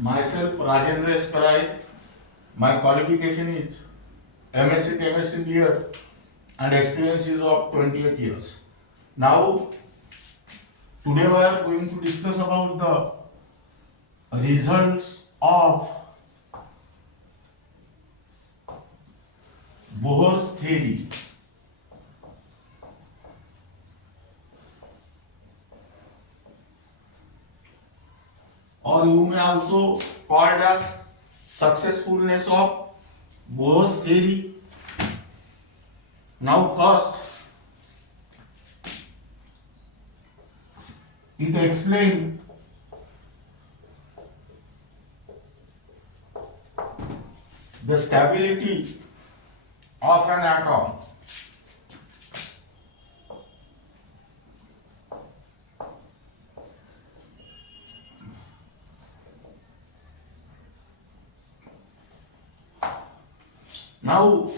Myself, Rajendra Esparai. My qualification is MSc Chemistry year and experience is of 28 years. Now, today we are going to discuss about the results of Bohr's theory. Or you may also call the successfulness of Bohr's theory. Now first, it explains the stability of an atom. Now,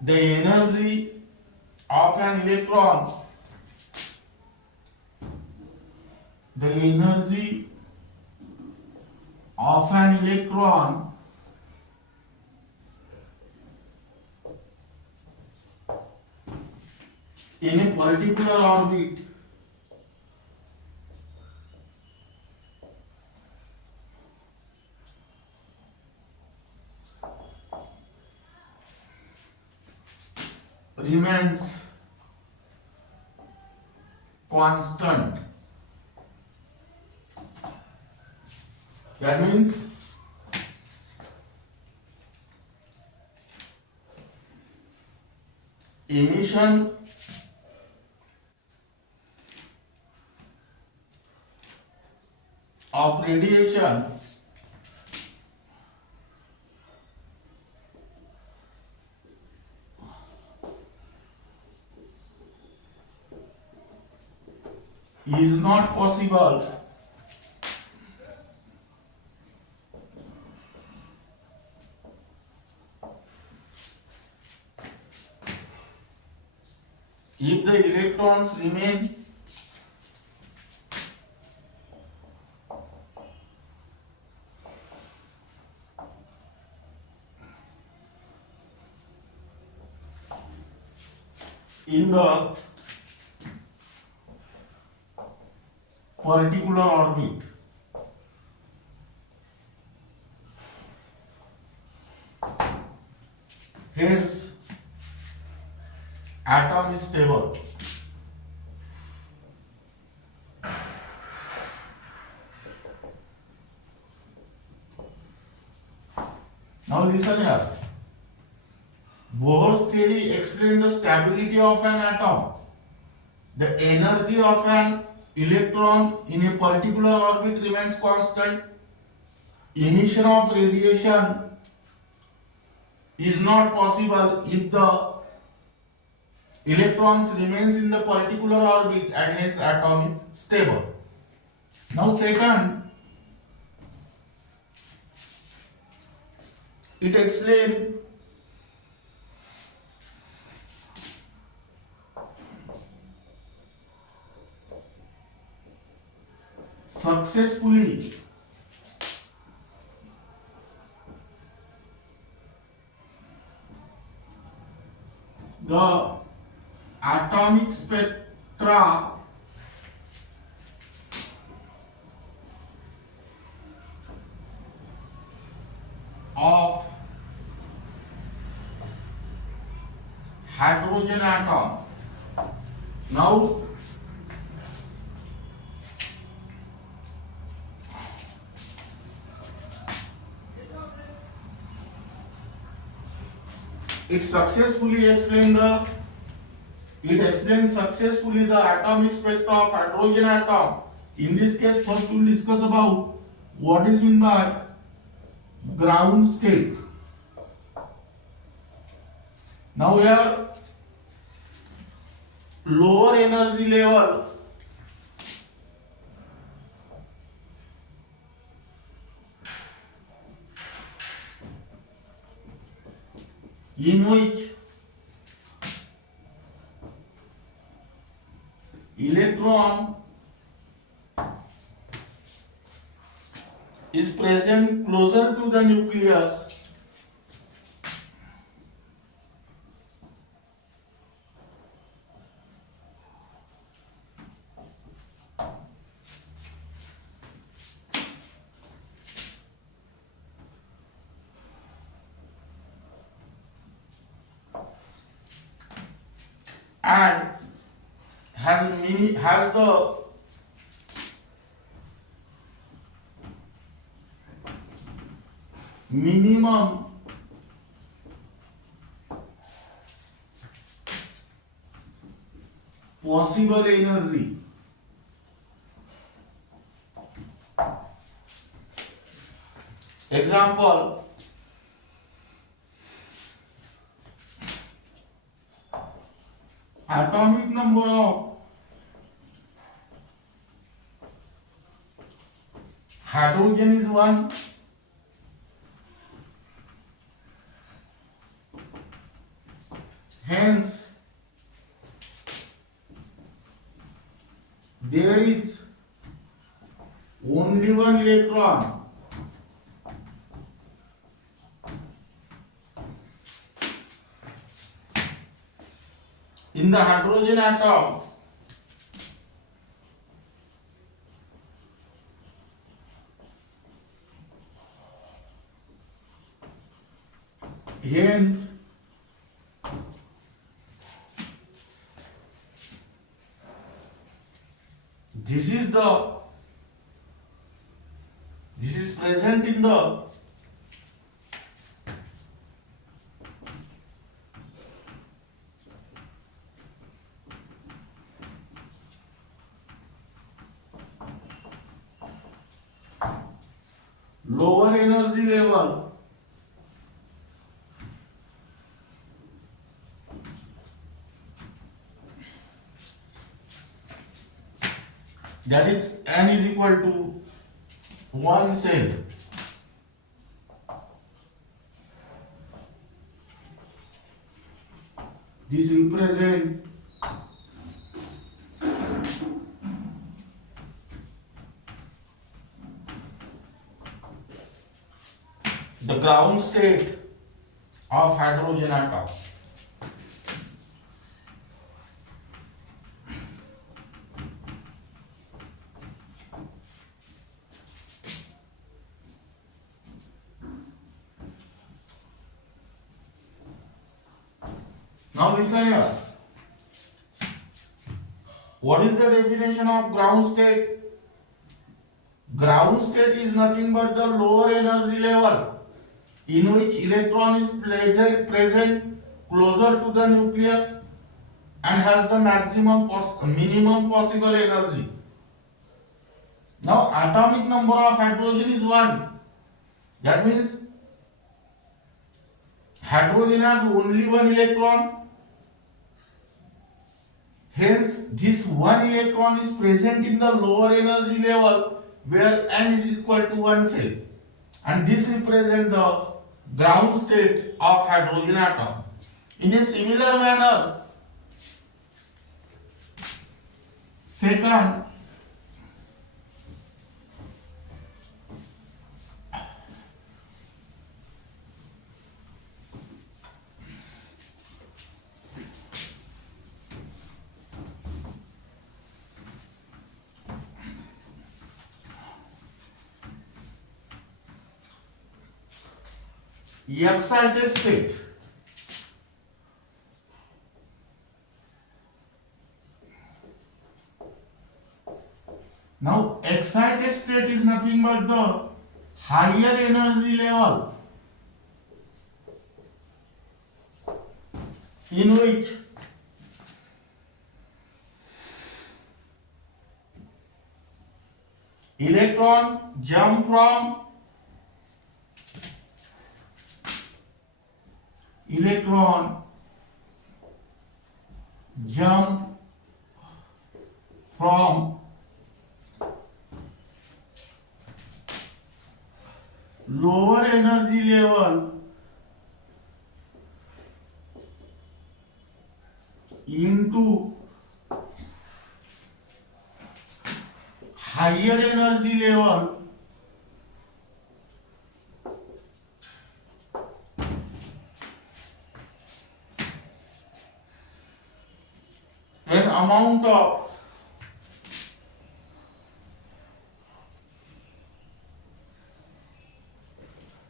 the energy of an electron, in a particular orbit remains constant. That means emission of radiation is not possible if the electrons remain in the particular orbit. Hence, atom is stable. Now listen here. Bohr's theory explains the stability of an atom. The energy of an electron in a particular orbit remains constant. Emission of radiation is not possible if the electrons remains in the particular orbit, and hence atom is stable. Now second, it explains successfully the atomic spectra of hydrogen atom. Now it explains successfully the atomic spectra of hydrogen atom. In this case, first we will discuss about what is meant by ground state. Now here, lower energy level in which electron is present closer to the nucleus and has the minimum possible energy. Example, atomic number of hydrogen is 1. Hence, there is only one electron in the hydrogen atom. Hence, this is present in the lower energy level that is n is equal to 1 cell. This represents the ground state of hydrogen atom. Now listen here. What is the definition of ground state? Ground state is nothing but the lower energy level in which electron is present closer to the nucleus and has the minimum possible energy. Now atomic number of hydrogen is 1. That means hydrogen has only one electron. Hence, this one electron is present in the lower energy level where n is equal to 1 cell. And this represents the ground state of hydrogen atom. In a similar manner, second, excited state. Now, excited state is nothing but the higher energy level in which electron jump from lower energy level into higher energy level amount of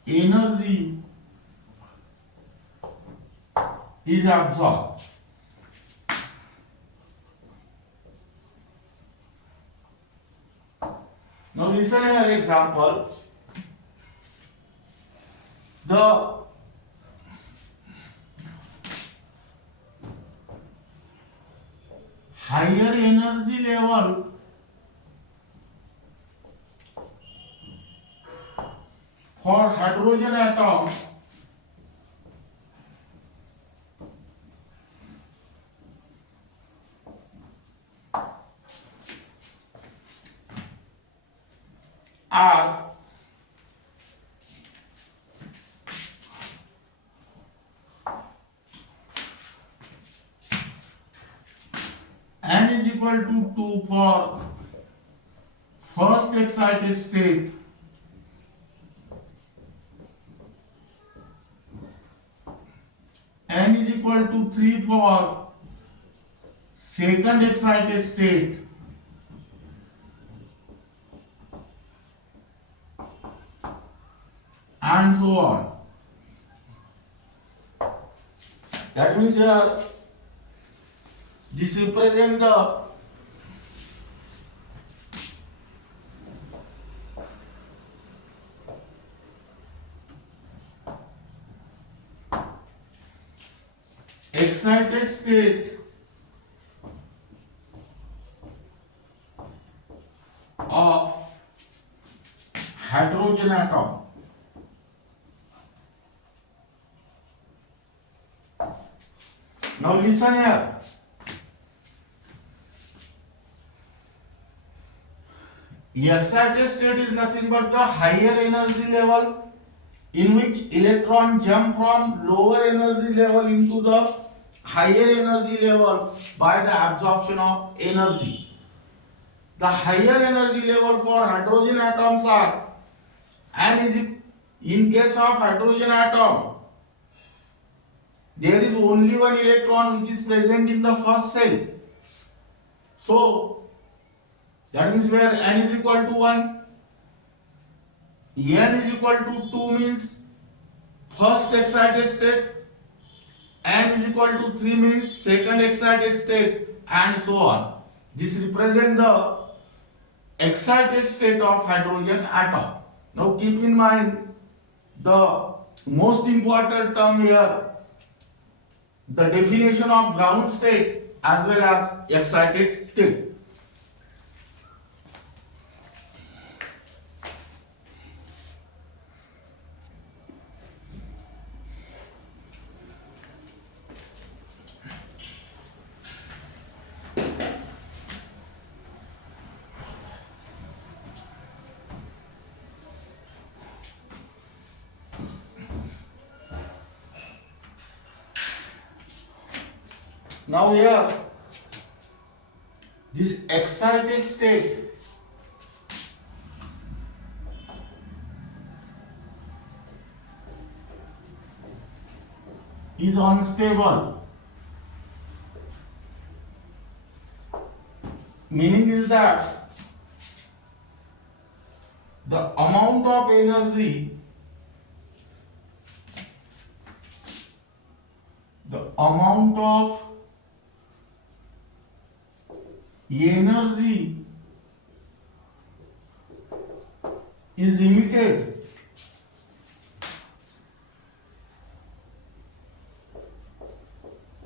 energy is absorbed. Now listen here example. The higher energy level for hydrogen atom are n is equal to 2 for first excited state, n is equal to 3 for second excited state, and so on. That means here this represents the excited state of hydrogen atom. Now listen here. The excited state is nothing but the higher energy level in which electron jump from lower energy level into the higher energy level by the absorption of energy. The higher energy level for hydrogen atoms are, and is in case of hydrogen atom, there is only one electron which is present in the first cell. So that means where n is equal to 1, n is equal to 2 means first excited state, n is equal to 3 means second excited state, and so on. This represents the excited state of hydrogen atom. Now keep in mind the most important term here, the definition of ground state as well as excited state. Now here, this excited state is unstable. Meaning is that the amount of energy, is emitted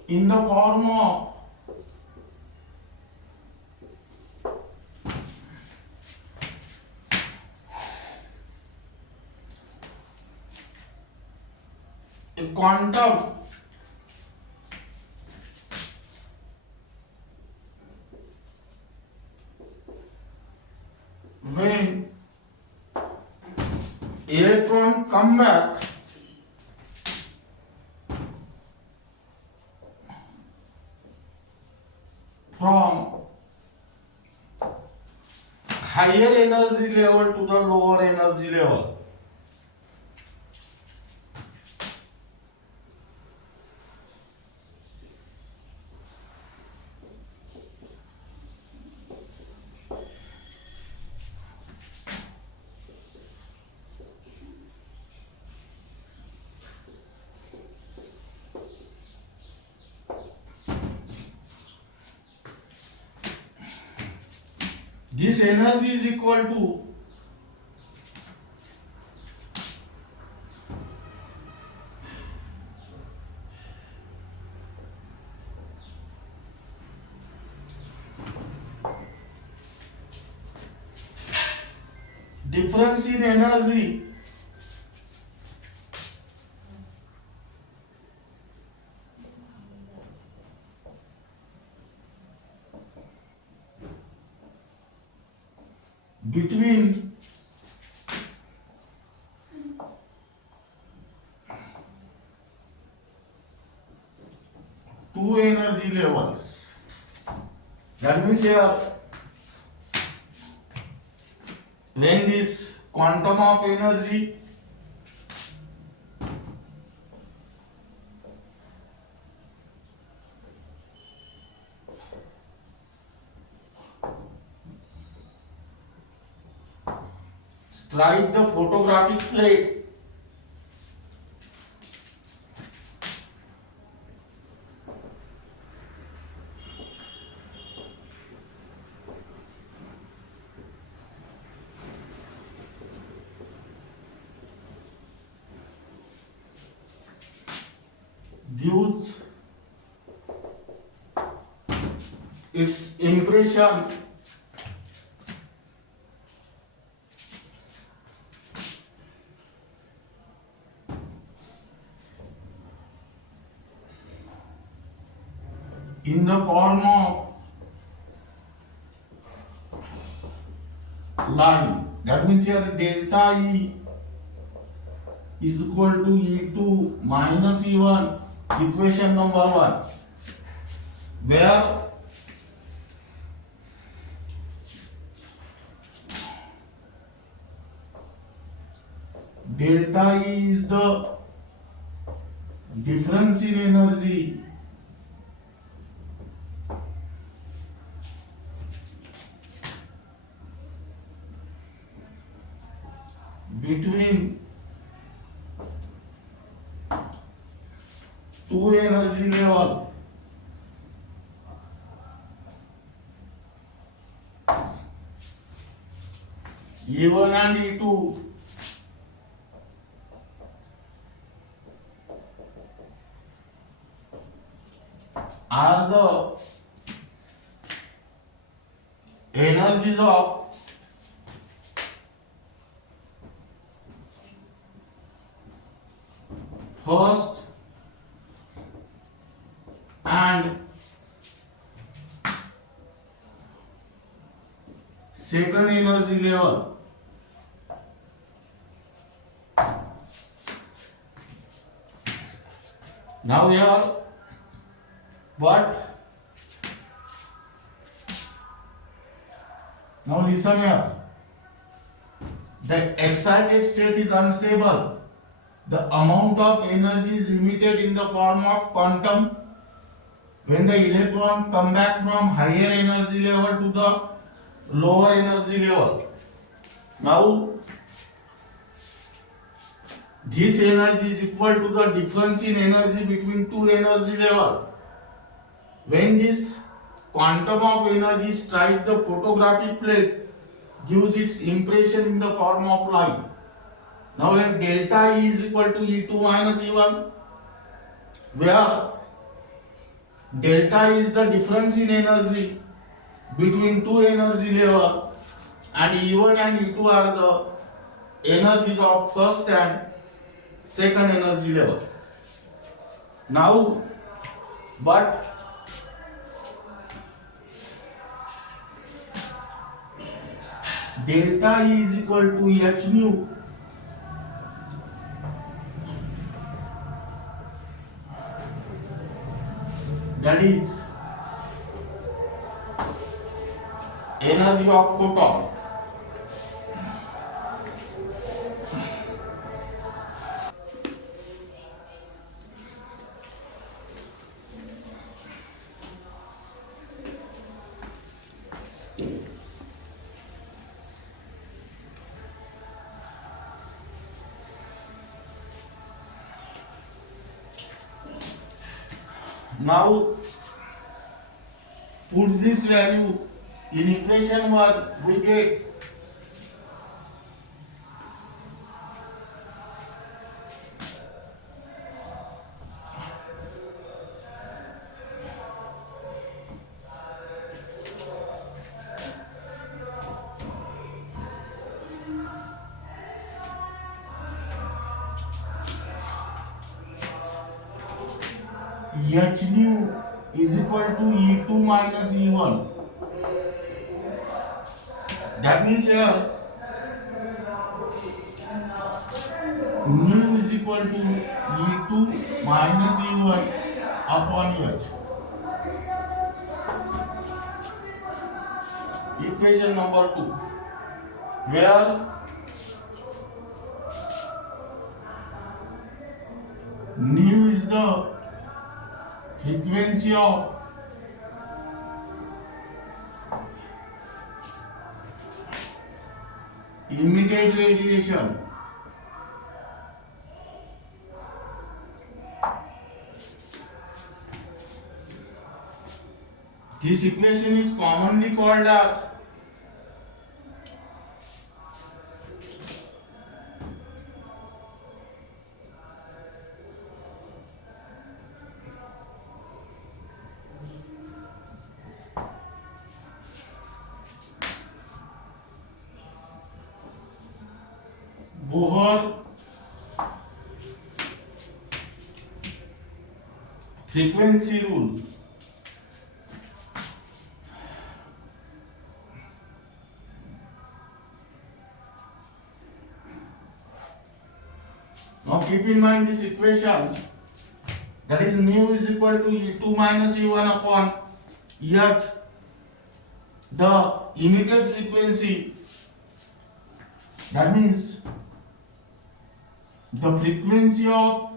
in the form of a quantum when electron come back from higher energy level to the lower energy level. this energy is equal to difference in energy between two energy levels. That means here when this quantum of energy strike the photographic plate, gives its impression in the form of line. That means here delta E is equal to E2 minus E1, equation number 1, where delta E is the difference in energy between two energy level. E1 and E2 are the energies of first and second energy level. Now here what? Now listen here. The excited state is unstable. The amount of energy is emitted in the form of quantum when the electron come back from higher energy level to the lower energy level. Now this energy is equal to the difference in energy between two energy level. When this quantum of energy strikes the photographic plate, gives its impression in the form of light. Now here delta E is equal to E2 minus E1, where delta is the difference in energy between two energy level, and E1 and E2 are the energies of first and second energy level. Now, but delta E is equal to H nu, that is energy of photon. Now put this value In equation 1 we get h nu is equal to E2 minus E1. That means here nu is equal to E2 minus E1 upon H. Equation number 2, where nu is the frequency of emitted radiation. This equation is commonly called as Bohr frequency rule. Now keep in mind this equation, that is nu is equal to E2 minus E1 upon H, the emitted frequency. That means the frequency of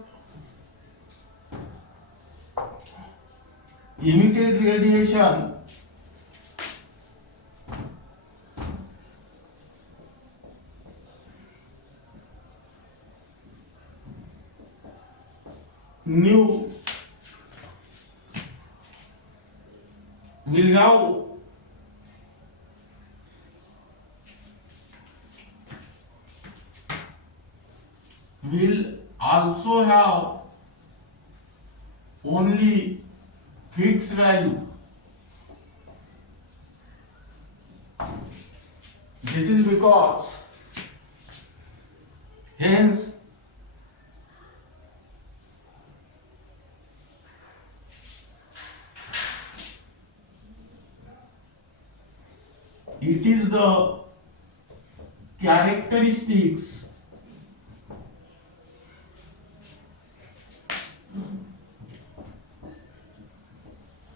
emitted radiation nu will also have only fixed value. This is because hence it is the characteristics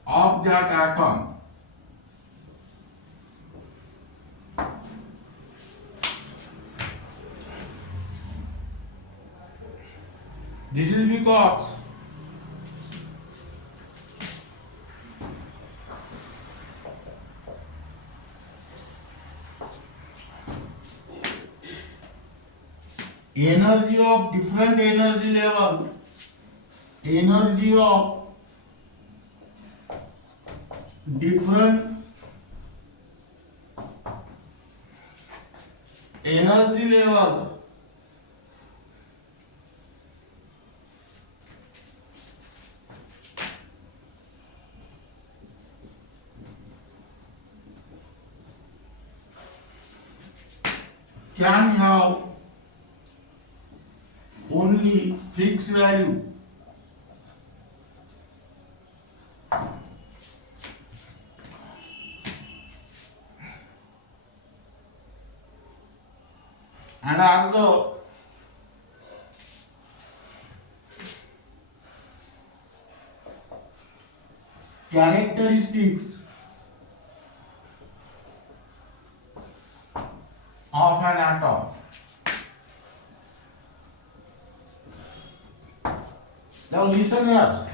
of that atom this is because energy of different energy level, energy of different energy level can have only fixed value. And are the characteristics of an atom. Now listen here.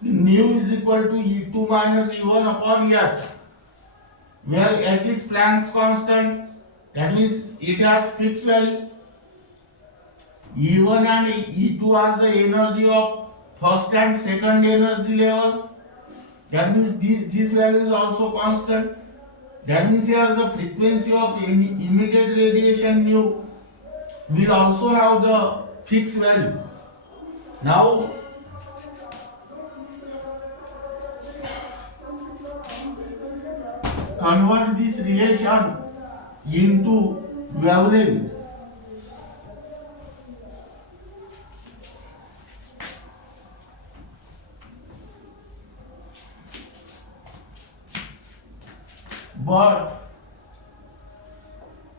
Nu is equal to E2 minus E1 upon H, where H is Planck's constant, that means it has fixed value. E1 and E2 are the energy of first and second energy level, That means this value is also constant. That means here the frequency of immediate radiation nu will also have the fixed value. Now convert this relation into wavelength. But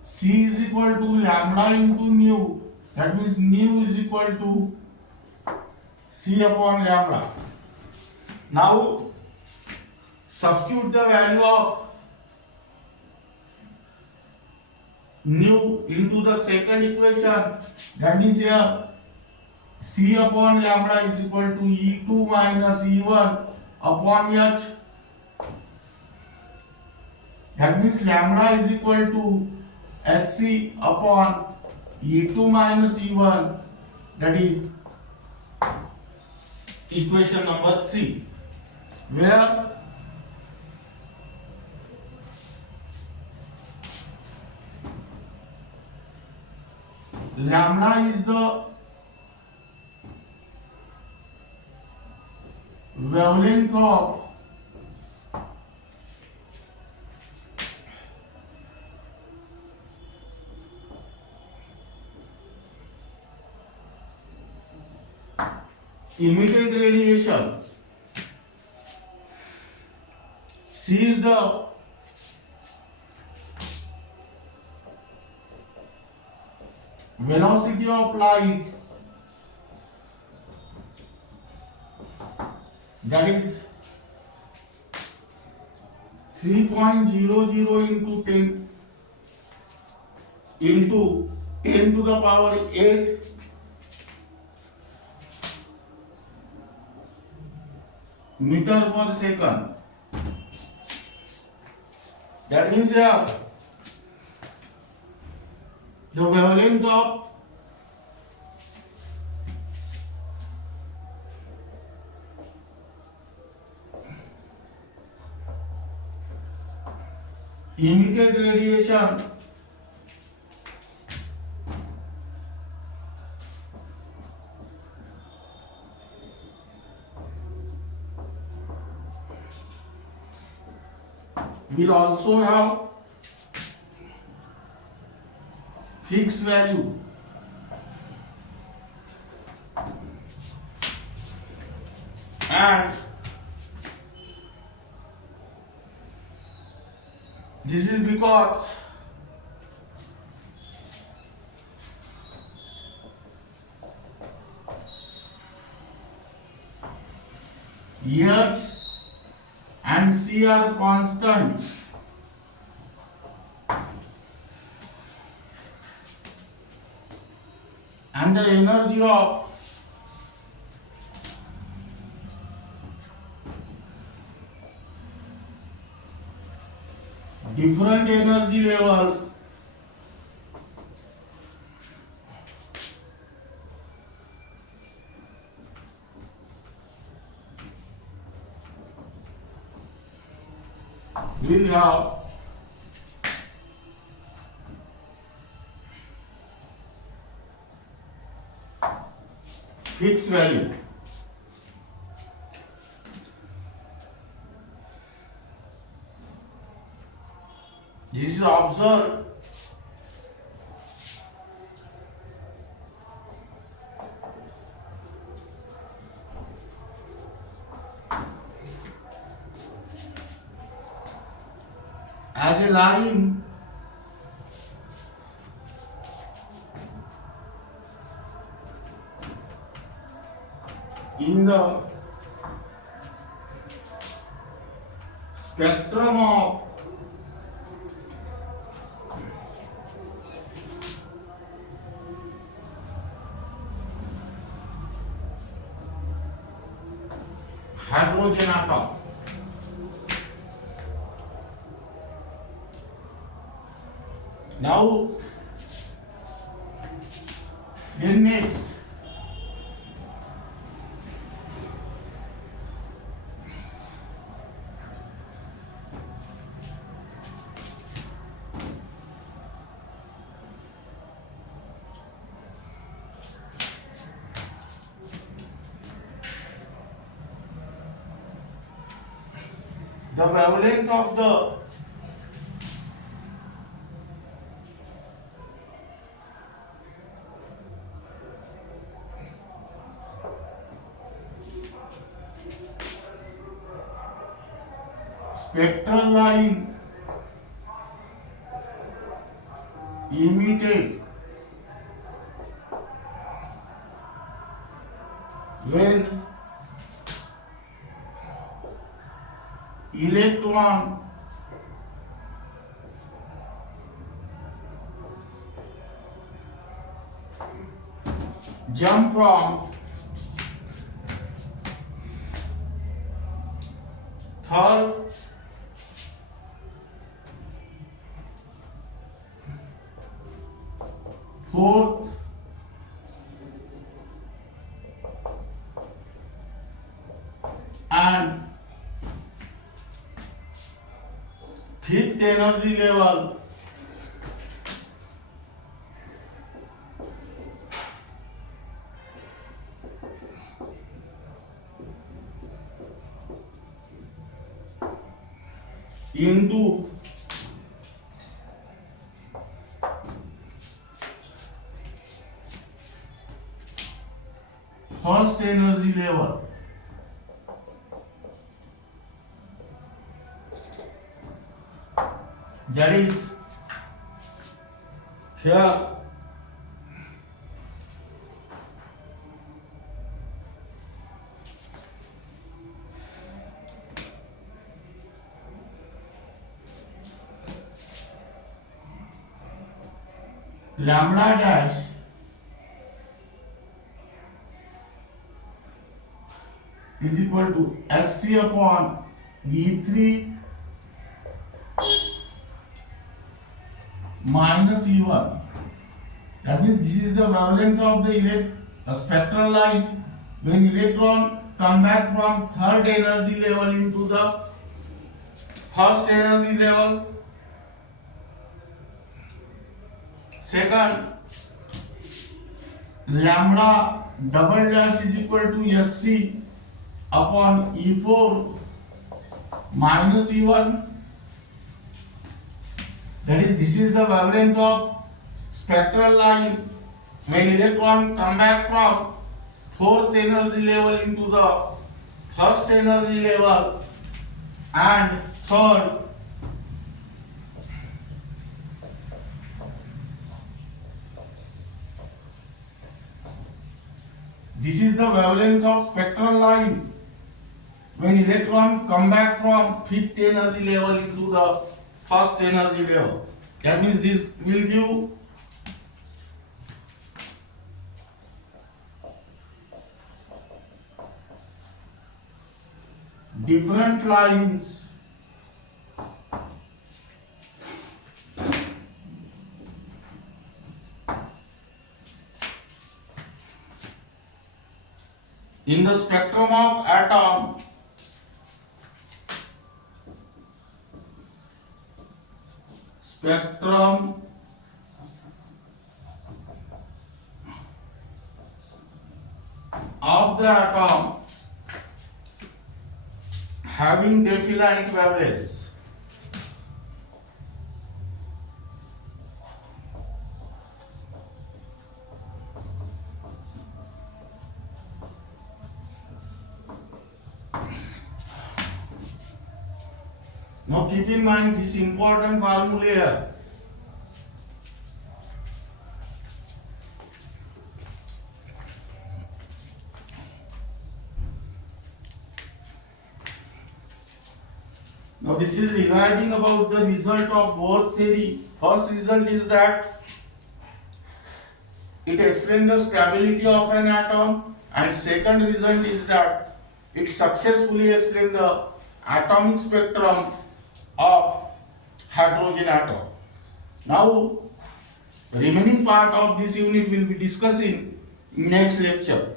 C is equal to lambda into nu. That means nu is equal to C upon lambda. Now substitute the value of nu into the second equation. That means here C upon lambda is equal to E2 minus E1 upon H. That means lambda is equal to SC upon E2 minus E1. That is equation number 3, where lambda is the wavelength of emitted radiation. C is the velocity of light, that is 3.00 into 10 to the power 8 meter per second. That means here the wavelength of emitted radiation will also have fixed value. And this is because H and C are constants, and the energy of different energy level will have fixed value. This is observed as a line in the spectrum of hydrogen atom. Now, then next, the wavelength of the spectral line emitted when electron jump from third fourth and fifth energy level into first energy level. That is here lambda dash is equal to SC upon E3 minus E1. That means this is the wavelength of the spectral line when electron come back from third energy level into the first energy level. Second, lambda double dash is equal to SC upon E4 minus E1. That is, this is the wavelength of spectral line when electron come back from fourth energy level into the first energy level. And third, this is the wavelength of spectral line when electron come back from fifth energy level into the first energy level. That means this will give different lines in the spectrum of atom spectrum of the atom having definite wavelengths. Now keep in mind this important formula here. Now this is regarding about the result of Bohr theory. First result is that it explains the stability of an atom, and second result is that it successfully explains the atomic spectrum of hydrogen atom. Now remaining part of this unit will be discussing in next lecture.